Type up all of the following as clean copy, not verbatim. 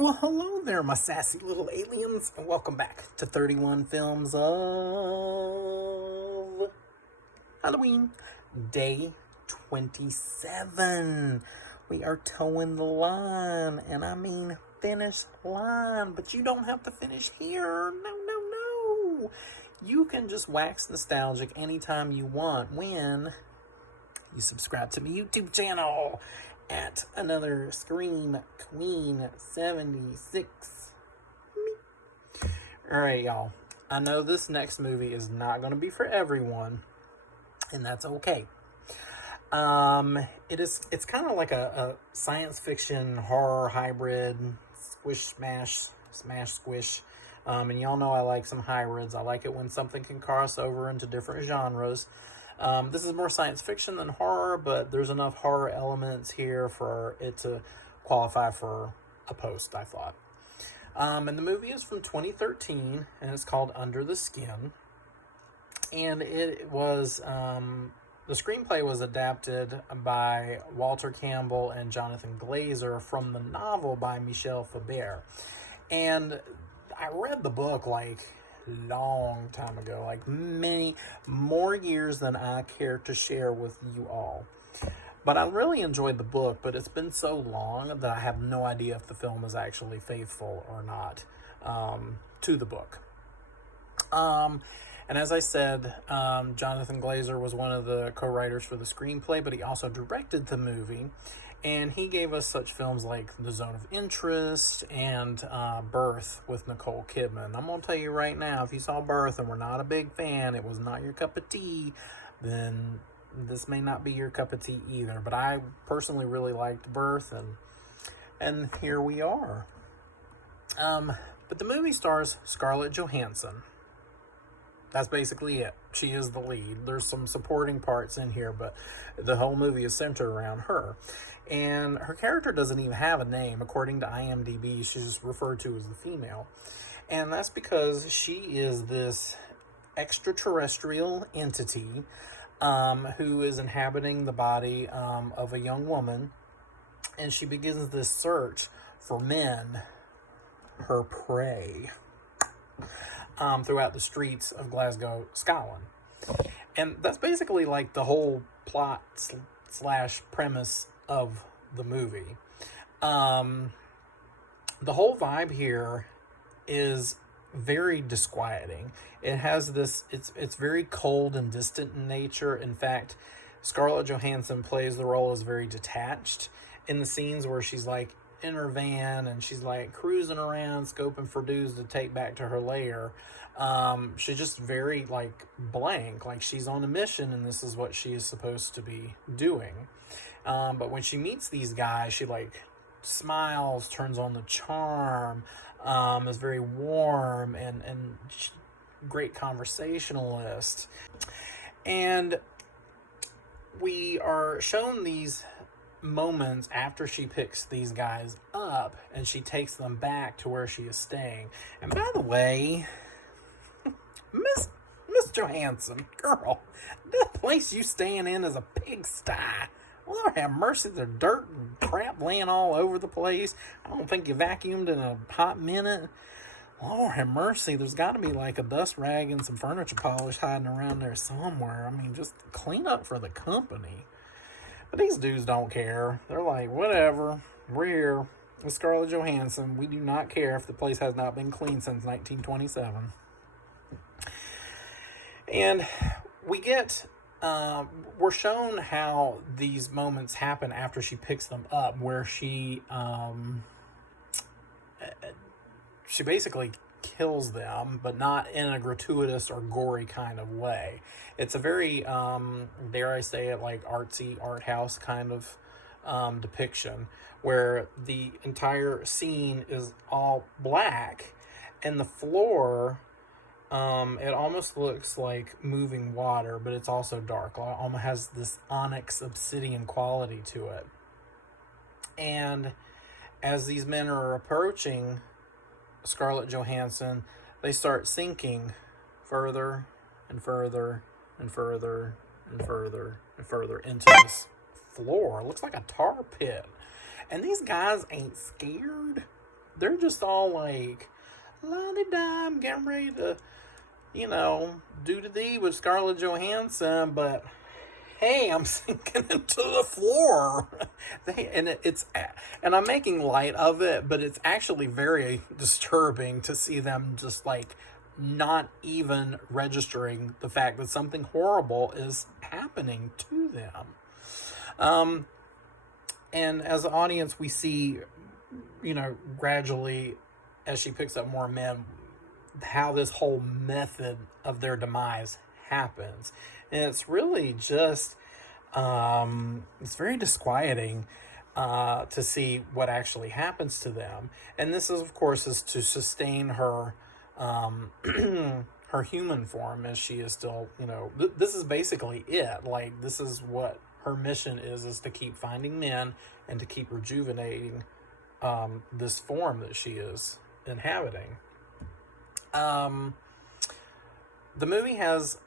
Well, hello there, my sassy little aliens, and welcome back to 31 Films of Halloween, day 27. We are towing the line, and I mean finish line, but you don't have to finish here. No, no, no. You can just wax nostalgic anytime you want when you subscribe to my YouTube channel at Another Scream Queen 76. Alright, y'all. I know this next movie is not going to be for everyone, and that's okay. It's kind of like a science fiction horror hybrid, squish smash squish. And y'all know I like some hybrids. I like it when something can cross over into different genres. This is more science fiction than horror, but there's enough horror elements here for it to qualify for a post, I thought. And the movie is from 2013, and it's called Under the Skin. And it was, the screenplay was adapted by Walter Campbell and Jonathan Glazer from the novel by Michel Faber. And I read the book long time ago, like many more years than I care to share with you all. But I really enjoyed the book, but it's been so long that I have no idea if the film is actually faithful or not to the book. And as I said, Jonathan Glazer was one of the co-writers for the screenplay, but he also directed the movie. And he gave us such films like The Zone of Interest and Birth with Nicole Kidman. I'm going to tell you right now, if you saw Birth and were not a big fan, it was not your cup of tea, then this may not be your cup of tea either. But I personally really liked Birth, and here we are. But the movie stars Scarlett Johansson. That's basically it. She is the lead. There's some supporting parts in here, but the whole movie is centered around her. And her character doesn't even have a name. According to IMDb, she's just referred to as the female. And that's because she is this extraterrestrial entity who is inhabiting the body of a young woman. And she begins this search for men, her prey, throughout the streets of Glasgow, Scotland. And that's basically like the whole plot / premise of the movie. The whole vibe here is very disquieting. It has this, it's very cold and distant in nature. In fact, Scarlett Johansson plays the role as very detached in the scenes where she's like in her van and she's like cruising around scoping for dudes to take back to her lair. She's just very like blank, like she's on a mission and this is what she is supposed to be doing. But when she meets these guys, she like smiles, turns on the charm, is very warm and great conversationalist. And we are shown these moments after she picks these guys up and she takes them back to where she is staying. And by the way, Miss Johansson, girl, that place you staying in is a pigsty. Lord have mercy, there's dirt and crap laying all over the place. I don't think you vacuumed in a hot minute. Lord have mercy, there's got to be like a dust rag and some furniture polish hiding around there somewhere. I mean, just clean up for the company. But these dudes don't care. They're like, whatever, we're here with Scarlett Johansson. We do not care if the place has not been cleaned since 1927. And we get, we're shown how these moments happen after she picks them up, where she basically kills them, but not in a gratuitous or gory kind of way. It's a very, dare I say it, like artsy, art house kind of depiction, where the entire scene is all black, and the floor, it almost looks like moving water, but it's also dark. It almost has this onyx obsidian quality to it. And as these men are approaching Scarlett Johansson, they start sinking further and further and further and further and further into this floor. It looks like a tar pit. And these guys ain't scared. they're just all like, la-di-da, I'm getting ready to, do to thee with Scarlett Johansson, but hey, I'm sinking into the floor. And I'm making light of it, but it's actually very disturbing to see them just like not even registering the fact that something horrible is happening to them. And as an audience, we see, gradually as she picks up more men, how this whole method of their demise happens. And it's really just, it's very disquieting to see what actually happens to them. And this is, of course, is to sustain her, her human form, as she is still, this is basically it. Like, this is what her mission is to keep finding men and to keep rejuvenating this form that she is inhabiting. The movie has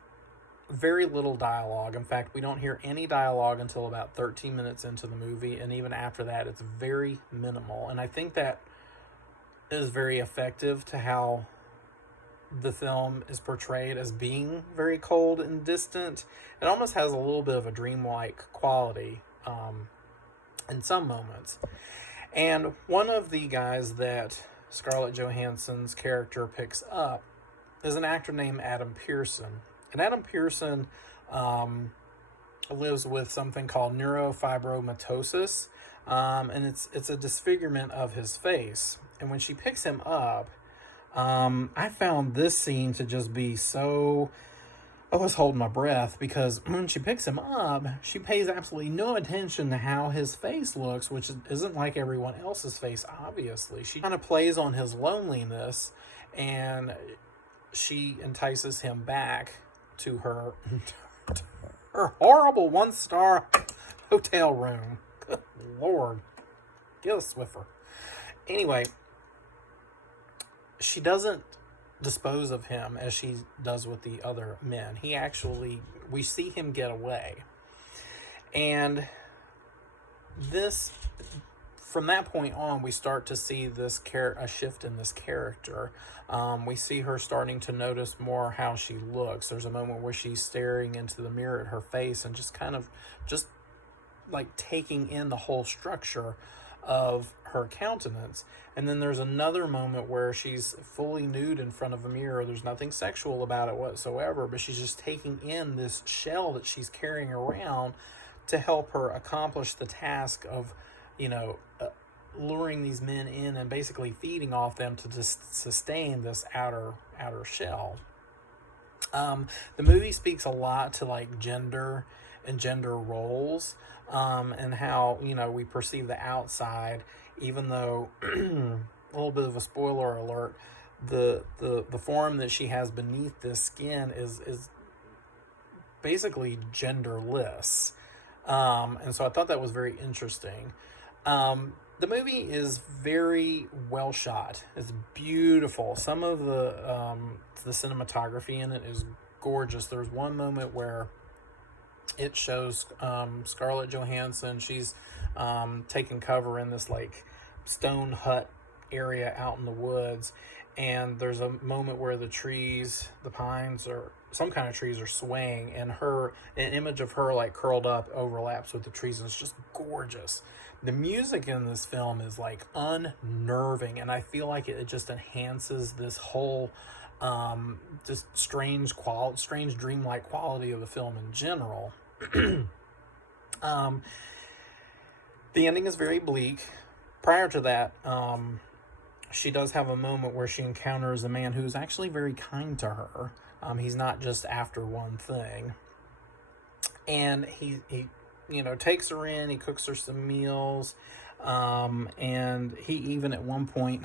very little dialogue. In fact, we don't hear any dialogue until about 13 minutes into the movie, and even after that, it's very minimal. And I think that is very effective to how the film is portrayed as being very cold and distant. It almost has a little bit of a dreamlike quality in some moments. And one of the guys that Scarlett Johansson's character picks up is an actor named Adam Pearson. And Adam Pearson lives with something called neurofibromatosis, and it's a disfigurement of his face. And when she picks him up, I found this scene to just be so... I was holding my breath, because when she picks him up, she pays absolutely no attention to how his face looks, which isn't like everyone else's face, obviously. She kind of plays on his loneliness, and she entices him back to her horrible 1-star hotel room. Good Lord. Get a Swiffer. Anyway, she doesn't dispose of him as she does with the other men. We see him get away. And from that point on, we start to see a shift in this character. We see her starting to notice more how she looks. There's a moment where she's staring into the mirror at her face and just kind of just like taking in the whole structure of her countenance. And then there's another moment where she's fully nude in front of a mirror. There's nothing sexual about it whatsoever, but she's just taking in this shell that she's carrying around to help her accomplish the task of, luring these men in and basically feeding off them to just sustain this outer shell. The movie speaks a lot to like gender and gender roles, and how, we perceive the outside, even though, a little bit of a spoiler alert, the form that she has beneath this skin is basically genderless. And so I thought that was very interesting. The movie is very well shot. It's beautiful. Some of the cinematography in it is gorgeous. There's one moment where it shows Scarlett Johansson. She's taking cover in this like stone hut area out in the woods, and there's a moment where the pines, or some kind of trees, are swaying, and an image of her like curled up overlaps with the trees, and it's just gorgeous. The music in this film is like unnerving, and I feel like it just enhances this whole this strange dreamlike quality of the film in general. The ending is very bleak. Prior to that, she does have a moment where she encounters a man who's actually very kind to her. He's not just after one thing. And he takes her in, he cooks her some meals, and he even at one point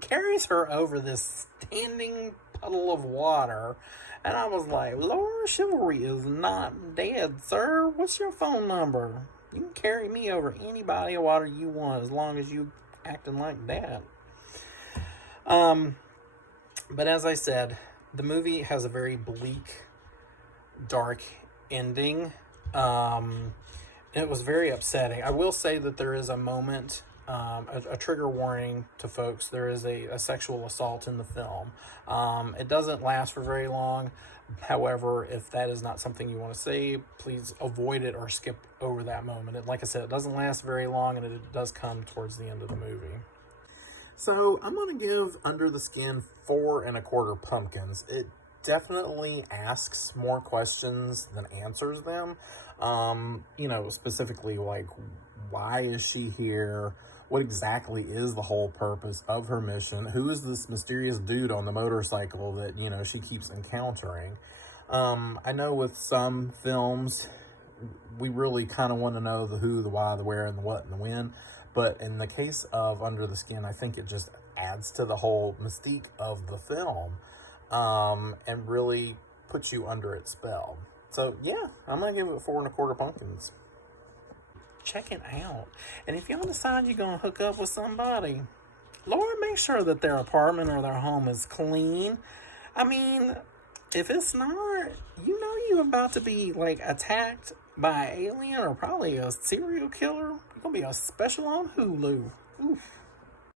carries her over this standing puddle of water. And I was like, Lord, chivalry is not dead, sir. What's your phone number? You can carry me over any body of water you want, as long as you acting like that. But as I said, the movie has a very bleak, dark ending. It was very upsetting. I will say that there is a moment a trigger warning to folks. There is a sexual assault in the film. It doesn't last for very long. However, if that is not something you want to see, please avoid it or skip over that moment. Like I said, it doesn't last very long, and it does come towards the end of the movie. So I'm going to give Under the Skin 4¼ pumpkins. It definitely asks more questions than answers them. Specifically, like, why is she here? What exactly is the whole purpose of her mission? Who is this mysterious dude on the motorcycle that, she keeps encountering? I know with some films, we really kind of want to know the who, the why, the where, and the what, and the when. But in the case of Under the Skin, I think it just adds to the whole mystique of the film, and really puts you under its spell. So yeah, I'm going to give it 4¼ pumpkins. Check it out. And if y'all decide you're going to hook up with somebody, Lord, make sure that their apartment or their home is clean. I mean, if it's not, you're about to be, like, attacked by an alien or probably a serial killer. You're going to be a special on Hulu. Oof.